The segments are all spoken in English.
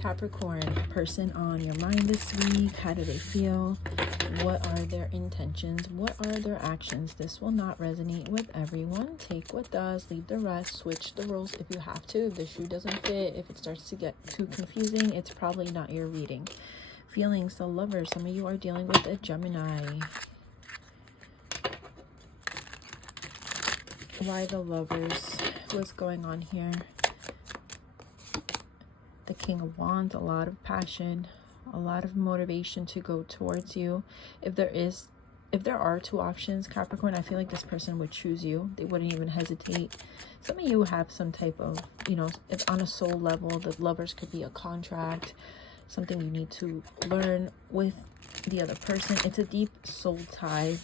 Capricorn, person on your mind this week. How do they feel? What are their intentions? What are their actions? This will not resonate with everyone. Take what does, leave the rest, switch the roles if you have to. If the shoe doesn't fit, if it starts to get too confusing, it's probably not your reading. Feelings, the lovers. Some of you are dealing with a Gemini. Why the lovers? What's going on here? The King of Wands, a lot of passion, a lot of motivation to go towards you. If there are two options, Capricorn, I feel like this person would choose you. They wouldn't even hesitate. Some of you have some type of, if on a soul level, the lovers could be a contract, something you need to learn with the other person. It's a deep soul tie.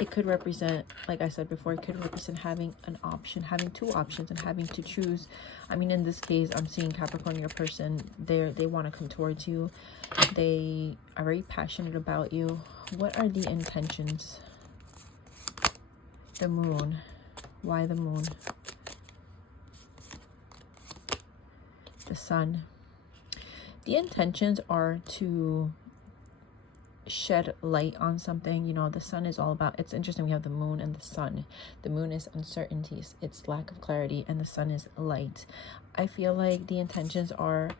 It could represent, like I said before, it could represent having an option, having two options and having to choose. I mean, in this case, I'm seeing Capricorn, your person, they want to come towards you. They are very passionate about you. What are the intentions? The moon. Why the moon? The sun. The intentions are to shed light on something. The sun is all about, it's interesting, we have the moon and the sun. The moon is uncertainties, it's lack of clarity, and the sun is light. I feel like the intentions are,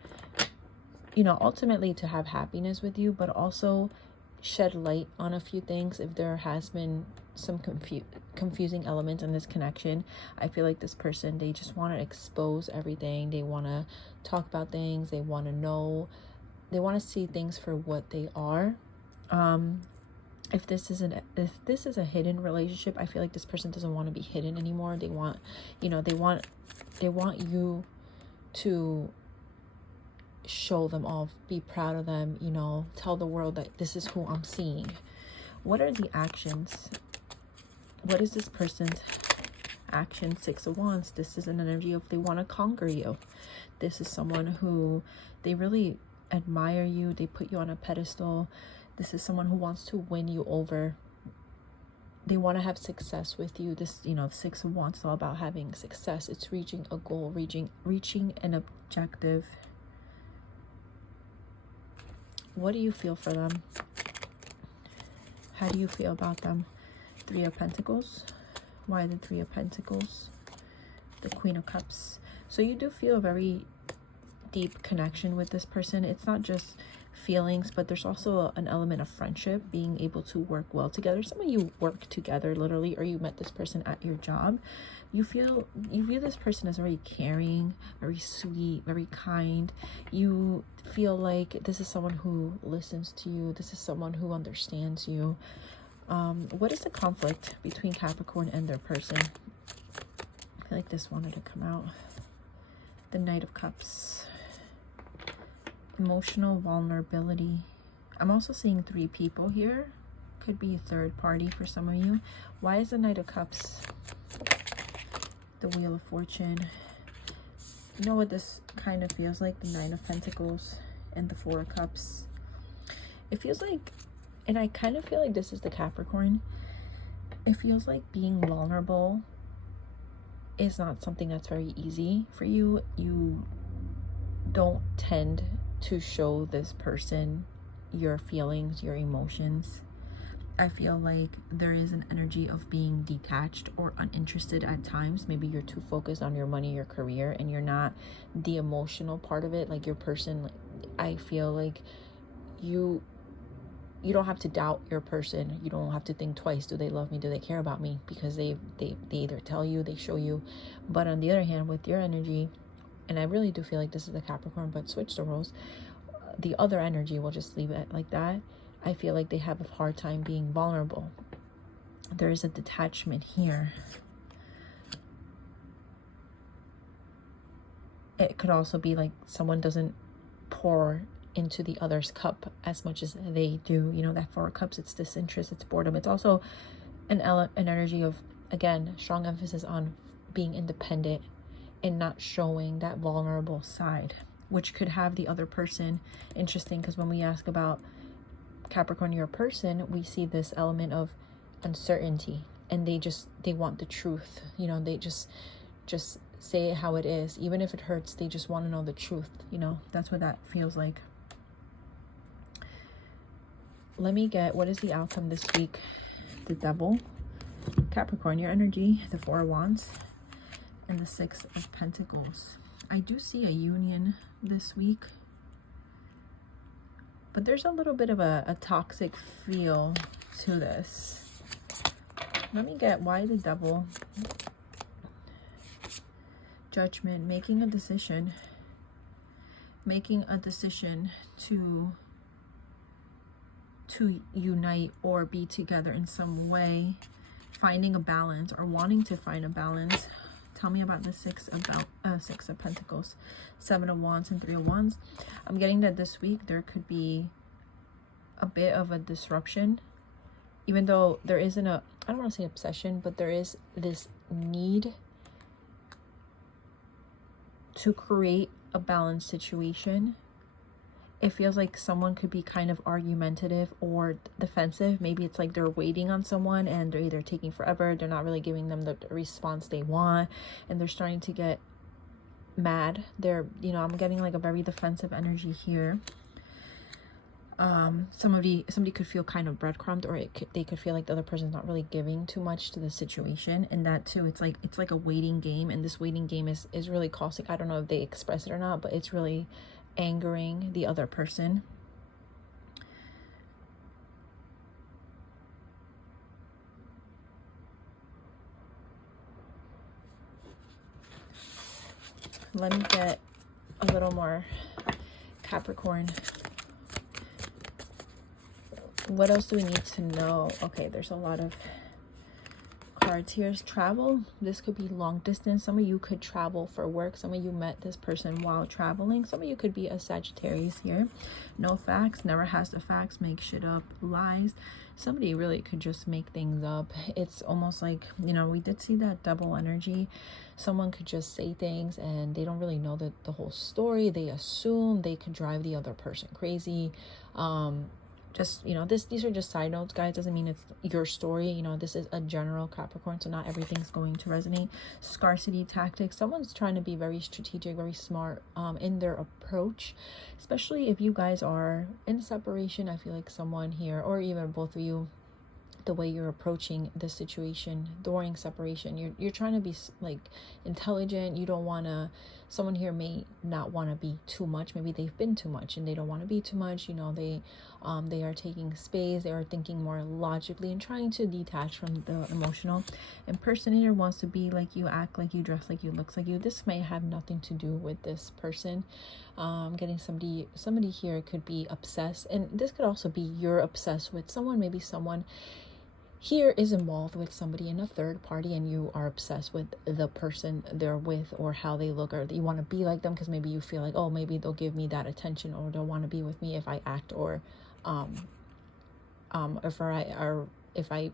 ultimately to have happiness with you, but also shed light on a few things. If there has been some confusing elements in this connection, I feel like this person, they just want to expose everything. They want to talk about things. They want to know, they want to see things for what they are. If this is a hidden relationship, I feel like this person doesn't want to be hidden anymore. They want, they want you to show them off, be proud of them, tell the world that this is who I'm seeing. What are the actions? What is this person's action? Six of Wands. This is an energy of they want to conquer you. This is someone who, they really admire you. They put you on a pedestal. This is someone who wants to win you over. They want to have success with you. This, Six of Wands is all about having success. It's reaching a goal, reaching an objective. What do you feel for them? How do you feel about them? Three of Pentacles. Why the Three of Pentacles? The Queen of Cups. So you do feel a very deep connection with this person. It's not just feelings, but there's also an element of friendship, being able to work well together. Some of you work together literally, or you met this person at your job. You view this person as very caring, very sweet, very kind. You feel like this is someone who listens to you. This is someone who understands you. What is the conflict between Capricorn and their person? I feel like this wanted to come out. The Knight of Cups. Emotional vulnerability. I'm also seeing three people here. Could be a third party for some of you. Why is the Knight of Cups? The Wheel of Fortune. You know what this kind of feels like? The Nine of Pentacles and the Four of Cups. It feels like, and I kind of feel like this is the Capricorn, it feels like being vulnerable is not something that's very easy for you. You don't tend to show this person your feelings, your emotions. I feel like there is an energy of being detached or uninterested at times. Maybe you're too focused on your money, your career, and you're not the emotional part of it. Like your person, I feel like you don't have to doubt your person. You don't have to think twice. Do they love me? Do they care about me? Because they either tell you, they show you. But on the other hand, with your energy, and I really do feel like this is the Capricorn, but switch the roles. The other energy, we'll just leave it like that. I feel like they have a hard time being vulnerable. There is a detachment here. It could also be like someone doesn't pour into the other's cup as much as they do. That Four of Cups, it's disinterest, it's boredom. It's also an energy of, again, strong emphasis on being independent and not showing that vulnerable side, which could have the other person. Interesting, because when we ask about Capricorn, your person, we see this element of uncertainty, and they want the truth. They just say it how it is. Even if it hurts, they just want to know the truth, you know. That's what that feels like. Let me get, what is the outcome this week? The Devil, Capricorn, your energy, the Four of Wands, and the Six of Pentacles. I do see a union this week, but there's a little bit of a toxic feel to this. Let me get, why the Devil? Judgment, making a decision to unite or be together in some way, finding a balance or wanting to find a balance. Tell me about the Six of Pentacles, Seven of Wands, and Three of Wands. I'm getting that this week there could be a bit of a disruption, even though there isn't a, I don't want to say obsession, but there is this need to create a balanced situation. It feels like someone could be kind of argumentative or defensive. Maybe it's like they're waiting on someone and they're either taking forever, they're not really giving them the response they want, and they're starting to get mad. They're, you know, I'm getting like a very defensive energy here. Somebody could feel kind of breadcrumbed, or they could feel like the other person's not really giving too much to the situation. And that too, it's like a waiting game, and this waiting game is really causing, I don't know if they express it or not, but it's really angering the other person. Let me get a little more Capricorn. What else do we need to know? Okay, there's a lot of cards here. Travel. This could be long distance. Some of you could travel for work. Some of you met this person while traveling. Some of you could be a Sagittarius here. No facts, never has the facts, make shit up, lies. Somebody really could just make things up. It's almost like, you know, we did see that double energy. Someone could just say things and they don't really know the whole story. They assume, they could drive the other person crazy. Just, you know, these are just side notes, guys. Doesn't mean it's your story. You know, this is a general Capricorn, so not everything's going to resonate. Scarcity tactics. Someone's trying to be very strategic, very smart in their approach, especially if you guys are in separation. I feel like someone here, or even both of you, the way you're approaching the situation during separation, you're trying to be like intelligent. You don't want to, someone here may not want to be too much. Maybe they've been too much and they don't want to be too much. You know, they are taking space. They are thinking more logically and trying to detach from the emotional. Impersonator wants to be like you, act like you, dress like you, looks like you. This may have nothing to do with this person. Getting somebody here could be obsessed, and this could also be you're obsessed with someone. Maybe someone here is involved with somebody in a third party and you are obsessed with the person they're with or how they look, or you want to be like them because maybe you feel like, oh, maybe they'll give me that attention, or they'll want to be with me if I act, or if I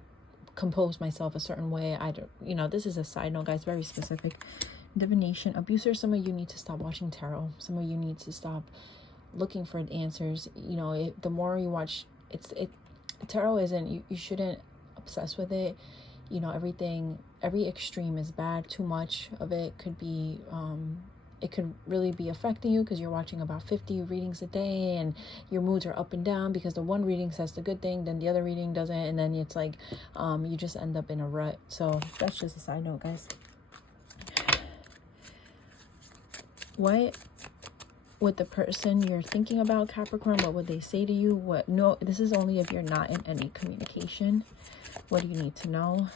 compose myself a certain way. I don't, you know, this is a side note, guys, very specific. Divination, abuser. Some of you need to stop watching tarot. Some of you need to stop looking for answers. You know, the more you watch, tarot isn't, you shouldn't obsessed with it. You know, every extreme is bad. Too much of it could be it could really be affecting you, because you're watching about 50 readings a day and your moods are up and down because the one reading says the good thing, then the other reading doesn't, and then it's like you just end up in a rut. So that's just a side note, guys. What with the person you're thinking about, Capricorn, what would they say to you? What? No, this is only if you're not in any communication. What do you need to know?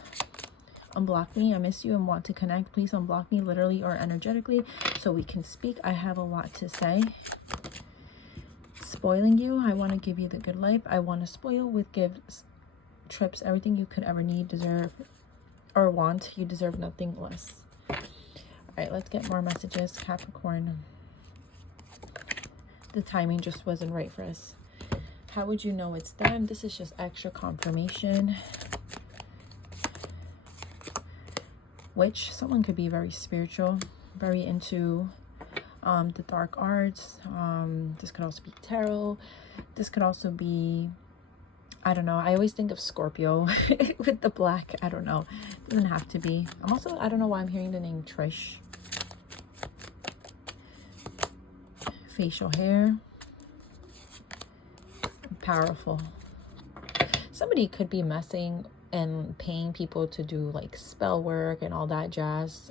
Unblock me. I miss you and want to connect. Please unblock me, literally or energetically, so we can speak. I have a lot to say. Spoiling you. I want to give you the good life. I want to spoil with gifts, trips, everything you could ever need, deserve, or want. You deserve nothing less. All right, let's get more messages, Capricorn. The timing just wasn't right for us. How would you know it's them? This is just extra confirmation. Witch. Someone could be very spiritual, very into the dark arts. This could also be tarot. This could also be, I don't know. I always think of Scorpio with the black. I don't know. It doesn't have to be. I don't know why I'm hearing the name Trish. facial hair. Powerful. Somebody could be messing and paying people to do like spell work and all that jazz.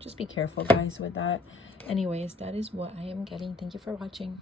Just be careful, guys, with that. Anyways, that is what I am getting. Thank you for watching.